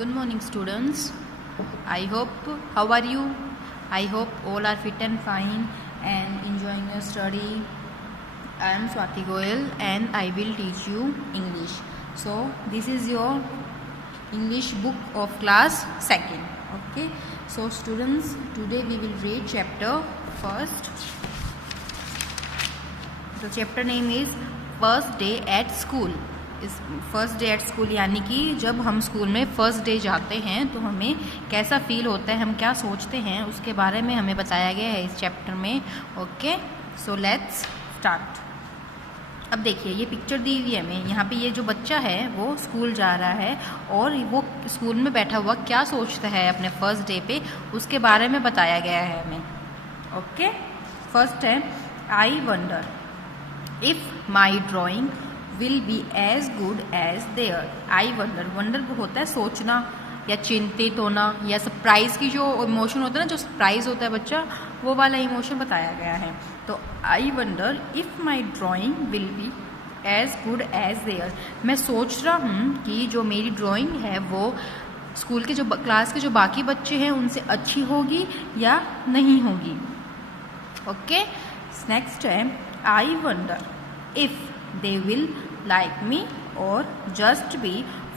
Good morning, students. I hope, how are you? I hope all are fit and fine and enjoying your study. I am Swati Goyal and I will teach you English. So, this is your English book of class 2nd. Okay. So, students, today we will read chapter 1st. The chapter name is First Day at School. इस first day at school यानी कि जब हम school में first day जाते हैं तो हमें कैसा फील होता है, हम क्या सोचते हैं, उसके बारे में हमें बताया गया है इस चैप्टर में. Okay, so let's start. अब देखिए ये पिक्चर दी हुई है हमें. यहाँ पे ये जो बच्चा है वो स्कूल जा रहा है और वो स्कूल में बैठा हुआ क्या सोचता है अपने फर्स्ट डे पे, उसके बारे में बताया गया है हमें. ओके, फर्स्ट है I wonder if my drawing will be as good as there. I wonder, wonder होता है सोचना या चिंतित होना या सरप्राइज की जो इमोशन होता है ना, जो सरप्राइज होता है बच्चा, वो वाला इमोशन बताया गया है. तो I wonder if my drawing will be as good as there. मैं सोच रहा हूँ कि जो मेरी ड्राइंग है वो स्कूल के जो क्लास के जो बाकी बच्चे हैं उनसे अच्छी होगी या नहीं होगी. ओके, नेक्स्ट है I wonder if they will like me or just be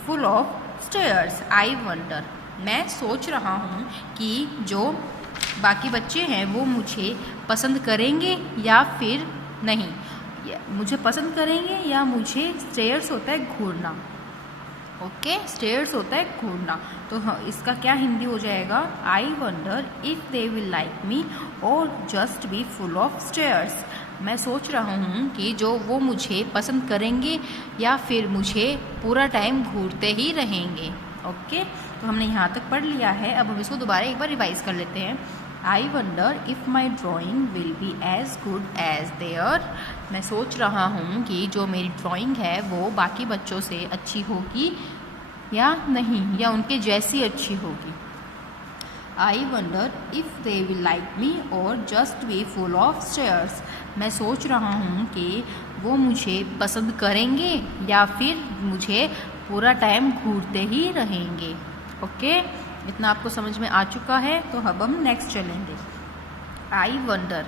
full of stares. I wonder, मैं सोच रहा हूँ कि जो बाकी बच्चे हैं वो मुझे पसंद करेंगे या फिर नहीं. मुझे पसंद करेंगे या मुझे स्टेयर्स होता है घूरना. ओके, स्टेयर्स होता है घूरना. तो इसका क्या हिंदी हो जाएगा, I wonder if they will like me or just be full of stares. मैं सोच रहा हूँ कि जो वो मुझे पसंद करेंगे या फिर मुझे पूरा टाइम घूरते ही रहेंगे. ओके, तो हमने यहाँ तक पढ़ लिया है. अब हम इसको दोबारा एक बार रिवाइज कर लेते हैं. I wonder if my drawing will be as good as there. मैं सोच रहा हूँ कि जो मेरी ड्राइंग है वो बाकी बच्चों से अच्छी होगी या नहीं, या उनके जैसी अच्छी होगी. I wonder if they will like me or just be full of stares. मैं सोच रहा हूँ कि वो मुझे पसंद करेंगे या फिर मुझे पूरा टाइम घूरते ही रहेंगे. ओके, इतना आपको समझ में आ चुका है. तो अब हम नेक्स्ट चलेंगे. आई wonder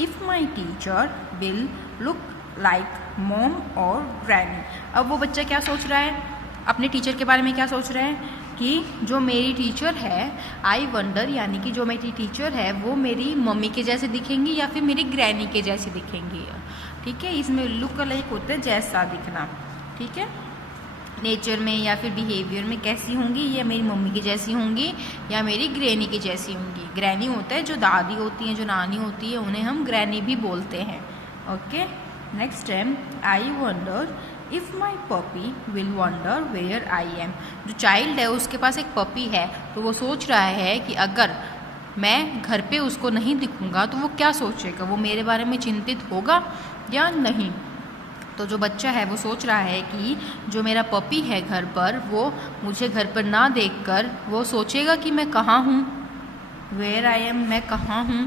if my teacher will look like mom और ग्रैनी. अब वो बच्चा क्या सोच रहा है, अपने टीचर के बारे में क्या सोच रहा है कि जो मेरी टीचर है, आई वंडर यानी कि जो मेरी टीचर है वो मेरी मम्मी के जैसे दिखेंगी या फिर मेरी ग्रैनी के जैसे दिखेंगी. ठीक है, इसमें लुक लाइक होता है जैसा दिखना. ठीक है, नेचर में या फिर बिहेवियर में कैसी होंगी, या मेरी मम्मी की जैसी होंगी या मेरी ग्रैनी की जैसी होंगी. ग्रैनी होता है जो दादी होती हैं, जो नानी होती है, उन्हें हम ग्रैनी भी बोलते हैं. ओके, नेक्स्ट है I wonder if my puppy will wonder where I am. जो चाइल्ड है उसके पास एक पपी है, तो वो सोच रहा है कि अगर मैं घर पे उसको नहीं दिखूंगा तो वो क्या सोचेगा, वो मेरे बारे में चिंतित होगा या नहीं. तो जो बच्चा है वो सोच रहा है कि जो मेरा पपी है घर पर, वो मुझे घर पर ना देखकर वो सोचेगा कि मैं कहाँ हूँ, वेयर आई एम, मैं कहाँ हूँ.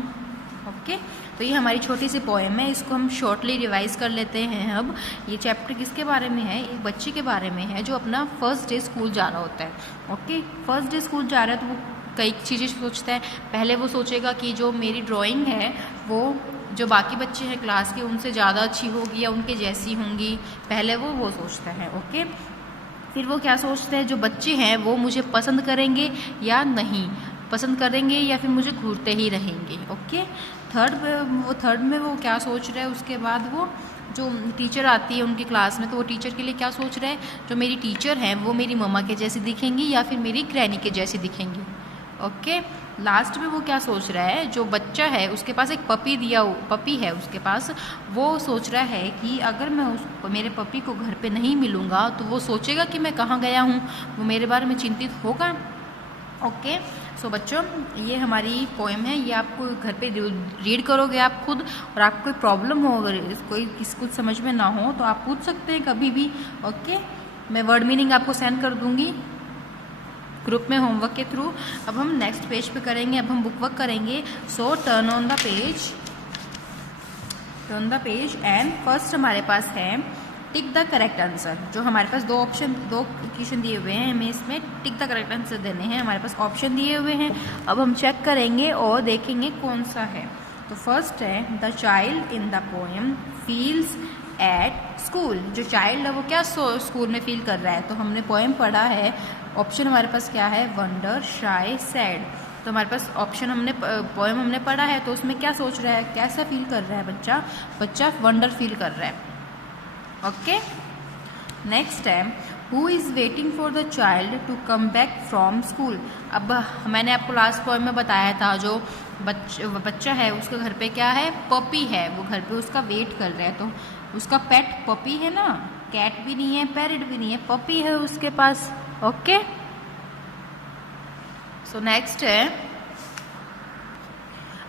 ओके, तो ये हमारी छोटी सी पोएम है, इसको हम शॉर्टली रिवाइज कर लेते हैं. अब ये चैप्टर किसके बारे में है, एक बच्चे के बारे में है जो अपना फर्स्ट डे स्कूल जा रहा होता है. ओके, फर्स्ट डे स्कूल जा रहा है तो वो कई चीज़ें सोचता है. पहले वो सोचेगा कि जो मेरी ड्राइंग है वो जो बाकी बच्चे हैं क्लास के उनसे ज़्यादा अच्छी होगी या उनके जैसी होंगी. पहले वो सोचता है. ओके, फिर वो क्या सोचता है, जो बच्चे हैं वो मुझे पसंद करेंगे या नहीं, पसंद करेंगे या फिर मुझे घूरते ही रहेंगे. ओके, थर्ड में वो क्या सोच रहा है, उसके बाद वो जो टीचर आती है उनकी क्लास में, तो वो टीचर के लिए क्या सोच रहा है, जो मेरी टीचर हैं वो मेरी मम्मा के जैसी दिखेंगी या फिर मेरी ग्रैनी के जैसी दिखेंगी. ओके, लास्ट में वो क्या सोच रहा है, जो बच्चा है उसके पास एक पपी है उसके पास, वो सोच रहा है कि अगर मैं मेरे पपी को घर पे नहीं मिलूँगा तो वो सोचेगा कि मैं कहाँ गया हूँ, वो मेरे बारे में चिंतित होगा. ओके, सो बच्चों ये हमारी पोएम है, ये आपको घर पे रीड करोगे आप खुद, और आपको कोई प्रॉब्लम हो, अगर कोई कुछ समझ में ना हो तो आप पूछ सकते हैं कभी भी. ओके, मैं वर्ड मीनिंग आपको सेंड कर दूंगी ग्रुप में होमवर्क के थ्रू. अब हम नेक्स्ट पेज पे करेंगे, अब हम बुक वर्क करेंगे. सो turn on the page and first हमारे पास है टिक द करेक्ट आंसर। जो हमारे पास दो क्वेश्चन दिए हुए हैं, हमें इसमें टिक द करेक्ट आंसर देने हैं। हमारे पास ऑप्शन दिए हुए हैं, अब हम चेक करेंगे और देखेंगे कौन सा है। तो फर्स्ट है the child in the poem feels at school. जो चाइल्ड है वो क्या स्कूल में फील कर रहा है, तो हमने पोएम पढ़ा है। ऑप्शन हमारे पास क्या है, वंडर, शाय, सैड। तो हमारे पास ऑप्शन पोएम हमने पढ़ा है, तो उसमें क्या सोच रहा है, कैसा फील कर रहा है बच्चा वंडर फील कर रहा है। ओके, नेक्स्ट है who is waiting for the child to come back from school. अब मैंने आपको लास्ट पोएम में बताया था, जो बच्चा है उसके घर पे क्या है, पपी है, वो घर पे उसका वेट कर रहा है। तो उसका पेट पपी है ना, कैट भी नहीं है, पैरट भी नहीं है, पपी है उसके पास। ओके, सो नेक्स्ट है,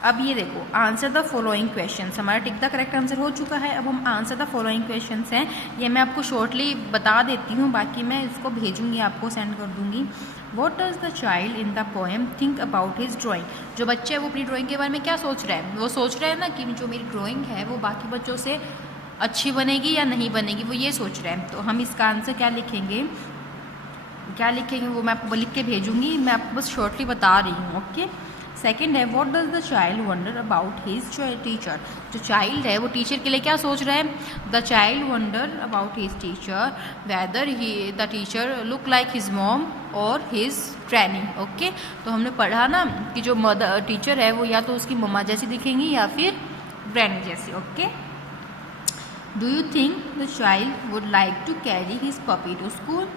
अब ये देखो आंसर द फॉलोइंग क्वेश्चंस। हमारा टिक द करेक्ट आंसर हो चुका है। अब हम आंसर द फॉलोइंग क्वेश्चंस हैं, ये मैं आपको शॉर्टली बता देती हूँ, बाकी मैं इसको भेजूंगी, आपको सेंड कर दूंगी। What does the child in the poem think about his drawing. जो बच्चा है वो अपनी ड्राइंग के बारे में क्या सोच रहा है, वो सोच रहा है ना कि जो मेरी ड्राइंग है वो बाकी बच्चों से अच्छी बनेगी या नहीं बनेगी, वो ये सोच रहा है। तो हम इसका आंसर क्या लिखेंगे वो मैं आपको लिख के भेजूंगी, मैं आपको बस शॉर्टली बता रही हूँ। ओके, सेकेंड है what does the child wonder about his teacher. जो चाइल्ड है वो टीचर के लिए क्या सोच रहा है, the child wonder about his teacher whether the teacher look like his mom और हिज ग्रैनी। ओके, तो हमने पढ़ा ना कि जो टीचर है वो या तो उसकी मम्मा जैसी दिखेंगी या फिर ग्रैनी जैसी। Okay, do you think the child would like to carry his puppy to school.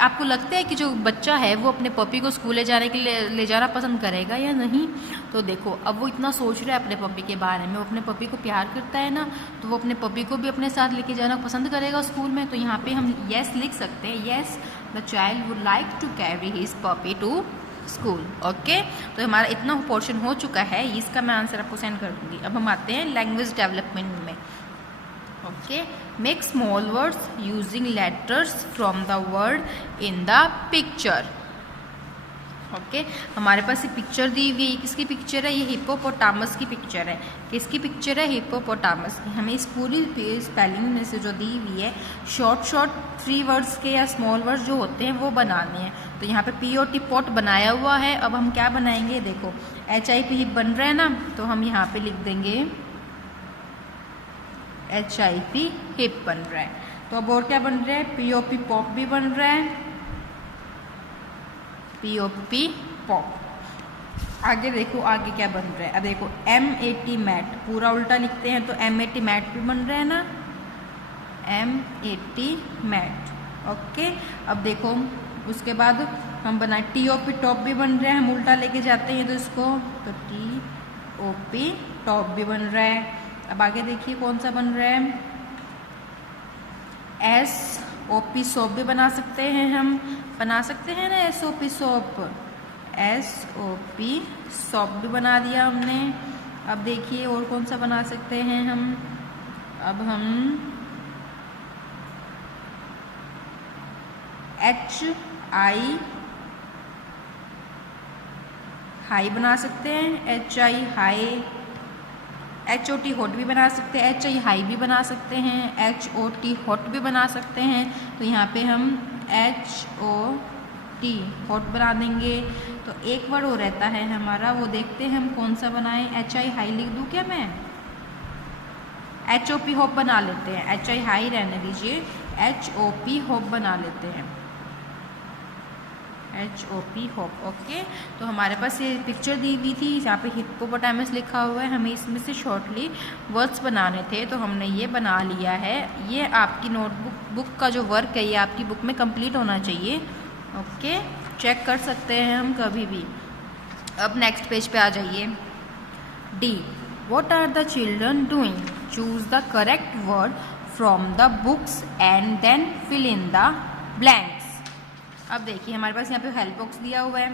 आपको लगता है कि जो बच्चा है वो अपने पपी को स्कूल ले जाना पसंद करेगा या नहीं। तो देखो अब वो इतना सोच रहा है अपने पपी के बारे में, वो अपने पपी को प्यार करता है ना, तो वो अपने पपी को भी अपने साथ लेके जाना पसंद करेगा स्कूल में। तो यहाँ पे हम येस लिख सकते हैं, yes the child would like to carry his puppy to school. Okay, तो हमारा इतना पोर्शन हो चुका है, इसका मैं आंसर आपको सेंड कर दूंगी। अब हम आते हैं लैंग्वेज डेवलपमेंट में। Okay, make small words using letters from the word in the picture. Okay, हमारे पास ये पिक्चर दी हुई है, किसकी पिक्चर है, ये हिप्पोपोटामस की पिक्चर है। किसकी पिक्चर है, हिप्पोपोटामस की। हमें इस पूरी स्पेलिंग में से जो दी हुई है, शॉर्ट 3 वर्ड्स के या स्मॉल वर्ड्स जो होते हैं वो बनाने हैं। तो यहाँ पे POT पॉट बनाया हुआ है। अब हम क्या बनाएंगे, देखो HIP हिप बन रहा है ना, तो हम यहाँ पे लिख देंगे HIP हिप बन रहा है। तो अब और क्या बन रहा है, POP पॉप भी बन रहा है, POP पॉप। आगे देखो आगे क्या बन रहा है, अब देखो MAT मैट, पूरा उल्टा लिखते हैं तो MAT मैट भी बन रहा है ना, MAT मैट। ओके, अब देखो उसके बाद हम बनाए TOP टॉप भी बन रहा है, हम उल्टा लेके जाते हैं तो इसको, तो TOP टॉप भी बन रहा है। अब आगे देखिए कौन सा बन रहा है, SOP सोप भी बना सकते हैं, हम बना सकते हैं ना SOP सोप, SOP सोप भी बना दिया हमने। अब देखिए और कौन सा बना सकते हैं हम, अब हम HI हाई बना सकते हैं, HI हाई। HOT हॉट भी बना सकते हैं, HI हाई भी बना सकते हैं, HOT हॉट भी बना सकते हैं। तो यहाँ पे हम HOT हॉट बना देंगे। तो एक वर्ड और रहता है हमारा, वो देखते हैं हम कौन सा बनाएं। HI हाई लिख दूँ क्या मैं, HOP हॉप बना लेते हैं, HI हाई रहने दीजिए, HOP हॉप बना लेते हैं, HOP हॉप। ओके, तो हमारे पास ये पिक्चर दी हुई थी, यहाँ पे हिप्पोपोटामस लिखा हुआ है, हमें इसमें से शॉर्टली वर्ड्स बनाने थे, तो हमने ये बना लिया है। ये आपकी नोटबुक का जो वर्क है ये आपकी बुक में कंप्लीट होना चाहिए। ओके, चेक कर सकते हैं हम कभी भी। अब नेक्स्ट पेज पे आ जाइए। D, what are the children doing? Choose the correct word from the books and then fill in the blanks. अब देखिए हमारे पास यहाँ पे हेल्प बॉक्स दिया हुआ है।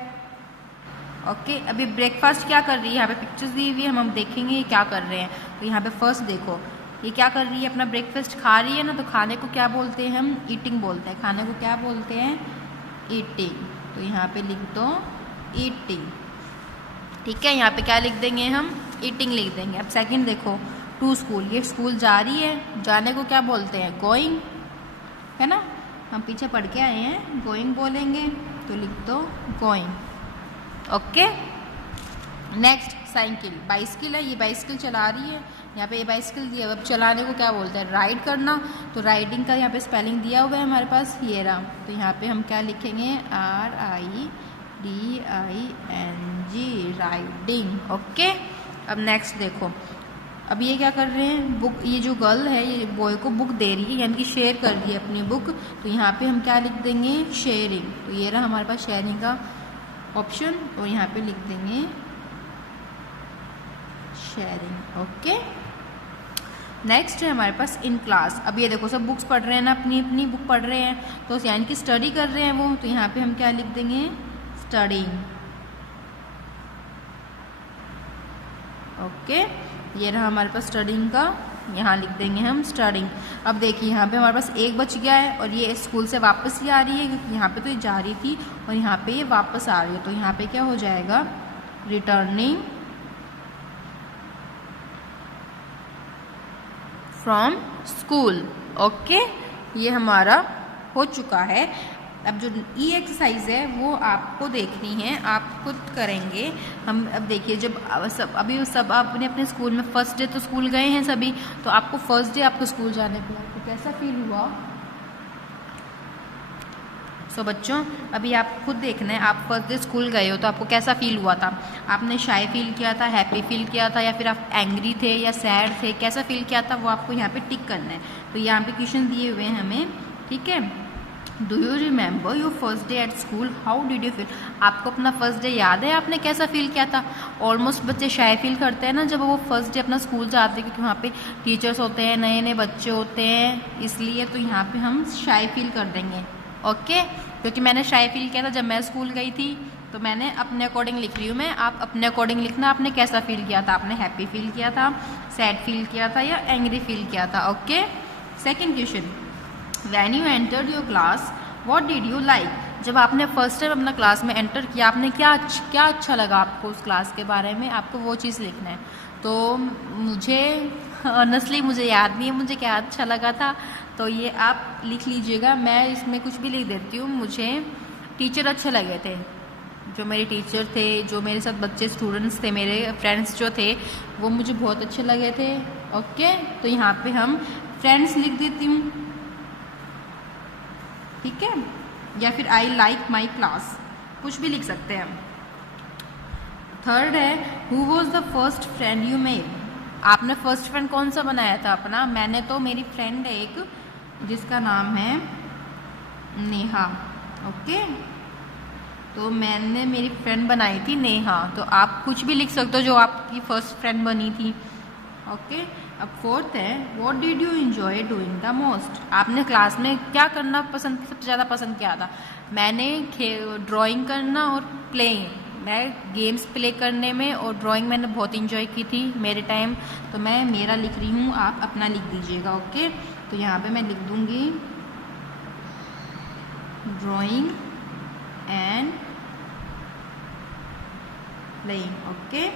ओके, अभी ब्रेकफास्ट क्या कर रही है, यहाँ पे पिक्चर्स दी हुई है, हम देखेंगे ये क्या कर रहे हैं। तो यहाँ पे फर्स्ट देखो ये क्या कर रही है, अपना ब्रेकफास्ट खा रही है ना, तो खाने को क्या बोलते हैं हम, ईटिंग बोलते हैं। खाने को क्या बोलते हैं, ईटिंग। तो यहाँ पे लिख दो ईटिंग, ठीक है। यहाँ पे क्या लिख देंगे हम, ईटिंग लिख देंगे। अब सेकंड देखो टू स्कूल, ये स्कूल जा रही है, जाने को क्या बोलते हैं, गोइंग, है ना। हम पीछे पढ़ के आए हैं, गोइंग बोलेंगे तो लिख दो going. Okay, next cycle, bicycle है, ये बाइसिकल चला रही है, यहाँ पे ये बाइसिकल दिया हुआ है, अब चलाने को क्या बोलते हैं, राइड करना। तो राइडिंग का यहाँ पे स्पेलिंग दिया हुआ है हमारे पास, ये रहा। तो यहाँ पे हम क्या लिखेंगे, RIDING, राइडिंग। ओके, अब नेक्स्ट देखो, अब ये क्या कर रहे हैं, बुक, ये जो गर्ल है ये बॉय को बुक दे रही है, यानी कि शेयर कर रही है अपनी बुक। तो यहाँ पे हम क्या लिख देंगे, शेयरिंग। तो ये रहा हमारे पास शेयरिंग का ऑप्शन, और यहाँ पे लिख देंगे शेयरिंग। ओके, नेक्स्ट है हमारे पास इन क्लास। अब ये देखो सब बुक्स पढ़ रहे हैं ना, अपनी अपनी बुक पढ़ रहे हैं, तो यानी कि स्टडी कर रहे हैं वो। तो यहाँ पे हम क्या लिख देंगे, स्टडीइंग। ओके, ये रहा हमारे पास स्टडीइंग का, यहाँ लिख देंगे हम स्टडीइंग। अब देखिए यहाँ पे हमारे पास एक बच गया है, और ये स्कूल से वापस ही आ रही है, क्योंकि यहाँ पे तो ये जा रही थी और यहाँ पे ये वापस आ रही है। तो यहाँ पे क्या हो जाएगा, रिटर्निंग फ्रॉम स्कूल। ओके, ये हमारा हो चुका है। अब जो ई एक्सरसाइज है वो आपको देखनी है, आप खुद करेंगे। हम अब देखिए, जब अभी सब आप अपने अपने स्कूल में फर्स्ट डे तो स्कूल गए हैं सभी, तो आपको फर्स्ट डे आपको स्कूल जाने पे आपको कैसा फील हुआ। सो बच्चों, अभी आप खुद देखना है, आप फर्स्ट डे स्कूल गए हो तो आपको कैसा फील हुआ था। आपने शाय फील किया था, हैप्पी फील किया था, या फिर आप एंग्री थे या सैड थे, कैसा फील किया था वो आपको यहाँ पे टिक करना है। तो यहाँ पे क्वेश्चन दिए हुए हैं हमें, ठीक है। Do you remember your first day at school, how did you feel. आपको अपना फर्स्ट डे याद है, आपने कैसा फील किया था। ऑलमोस्ट बच्चे शाय फील करते हैं ना जब वो फर्स्ट डे अपना स्कूल जाते हैं, क्योंकि वहाँ पे टीचर्स होते हैं, नए नए बच्चे होते हैं, इसलिए तो यहाँ पे हम शाय फील कर देंगे। ओके, क्योंकि मैंने शाय फील किया था जब मैं स्कूल गई थी, तो मैंने अपने अकॉर्डिंग लिख रही हूँ मैं, आप अपने अकॉर्डिंग लिखना, आपने कैसा फील किया था, आपने हैप्पी फील किया था, सैड फील किया था, या एंग्री फील किया था। Okay, second question, when you entered your class what did you like. जब आपने फर्स्ट टाइम अपना क्लास में एंटर किया, आपने क्या अच्छा लगा आपको उस क्लास के बारे में, आपको वो चीज़ लिखना है। तो मुझे ऑनेस्टली मुझे याद नहीं है मुझे क्या अच्छा लगा था, तो ये आप लिख लीजिएगा। मैं इसमें कुछ भी लिख देती हूँ। मुझे टीचर अच्छे लगे थे, जो मेरे टीचर थे, जो मेरे साथ बच्चे स्टूडेंट्स थे, मेरे फ्रेंड्स जो थे वो मुझे बहुत अच्छे लगे थे। ओके, तो यहाँ पे हम फ्रेंड्स लिख देती हूँ, ठीक है, या फिर आई लाइक माई क्लास, कुछ भी लिख सकते हैं हम। थर्ड है, who was the first friend you made. आपने फर्स्ट फ्रेंड कौन सा बनाया था अपना। मैंने तो, मेरी फ्रेंड है एक जिसका नाम है नेहा। ओके, तो मैंने मेरी फ्रेंड बनाई थी नेहा। तो आप कुछ भी लिख सकते हो जो आपकी फर्स्ट फ्रेंड बनी थी। ओके, अब फोर्थ है, what did you enjoy doing the most. आपने क्लास में क्या करना पसंद, सबसे ज़्यादा पसंद किया था। मैंने ड्राइंग करना और प्लेइंग, मैं गेम्स प्ले करने में और ड्राइंग मैंने बहुत इंजॉय की थी मेरे टाइम। तो मैं मेरा लिख रही हूँ, आप अपना लिख दीजिएगा। ओके, तो यहाँ पे मैं लिख दूँगी drawing and playing. Okay,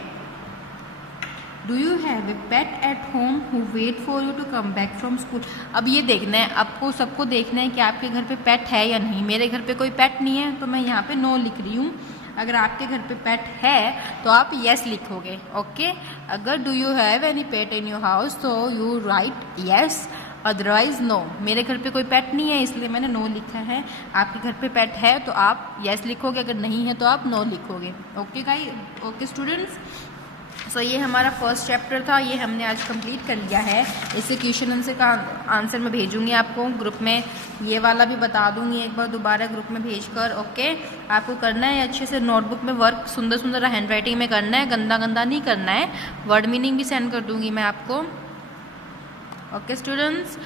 do you have a pet at home who wait for you to come back from school. अब ये देखना है आपको, सबको देखना है कि आपके घर पे पेट है या नहीं। मेरे घर पे कोई पेट नहीं है, तो मैं यहाँ पे नो लिख रही हूँ। अगर आपके घर पे पेट है तो आप यस लिखोगे। ओके, अगर do you have any pet in your house तो you write yes, otherwise no. मेरे घर पे कोई पेट नहीं है इसलिए मैंने नो लिखा है। आपके घर पे पेट है तो आप यस लिखोगे, अगर नहीं है तो आप नो लिखोगे। ओके गाइस, ओके स्टूडेंट्स, सो ये हमारा फर्स्ट चैप्टर था, ये हमने आज कंप्लीट कर लिया है। इससे क्वेश्चन आंसर का आंसर मैं भेजूंगी आपको ग्रुप में, ये वाला भी बता दूंगी एक बार दोबारा ग्रुप में भेजकर। ओके, आपको करना है अच्छे से नोटबुक में वर्क, सुंदर सुंदर हैंड राइटिंग में करना है, गंदा गंदा नहीं करना है। वर्ड मीनिंग भी सेंड कर दूंगी मैं आपको। Okay students,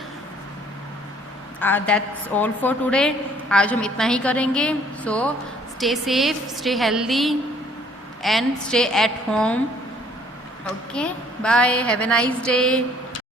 that's all for today. आज हम इतना ही करेंगे। So stay safe, stay healthy and stay at home. Okay, bye, have a nice day.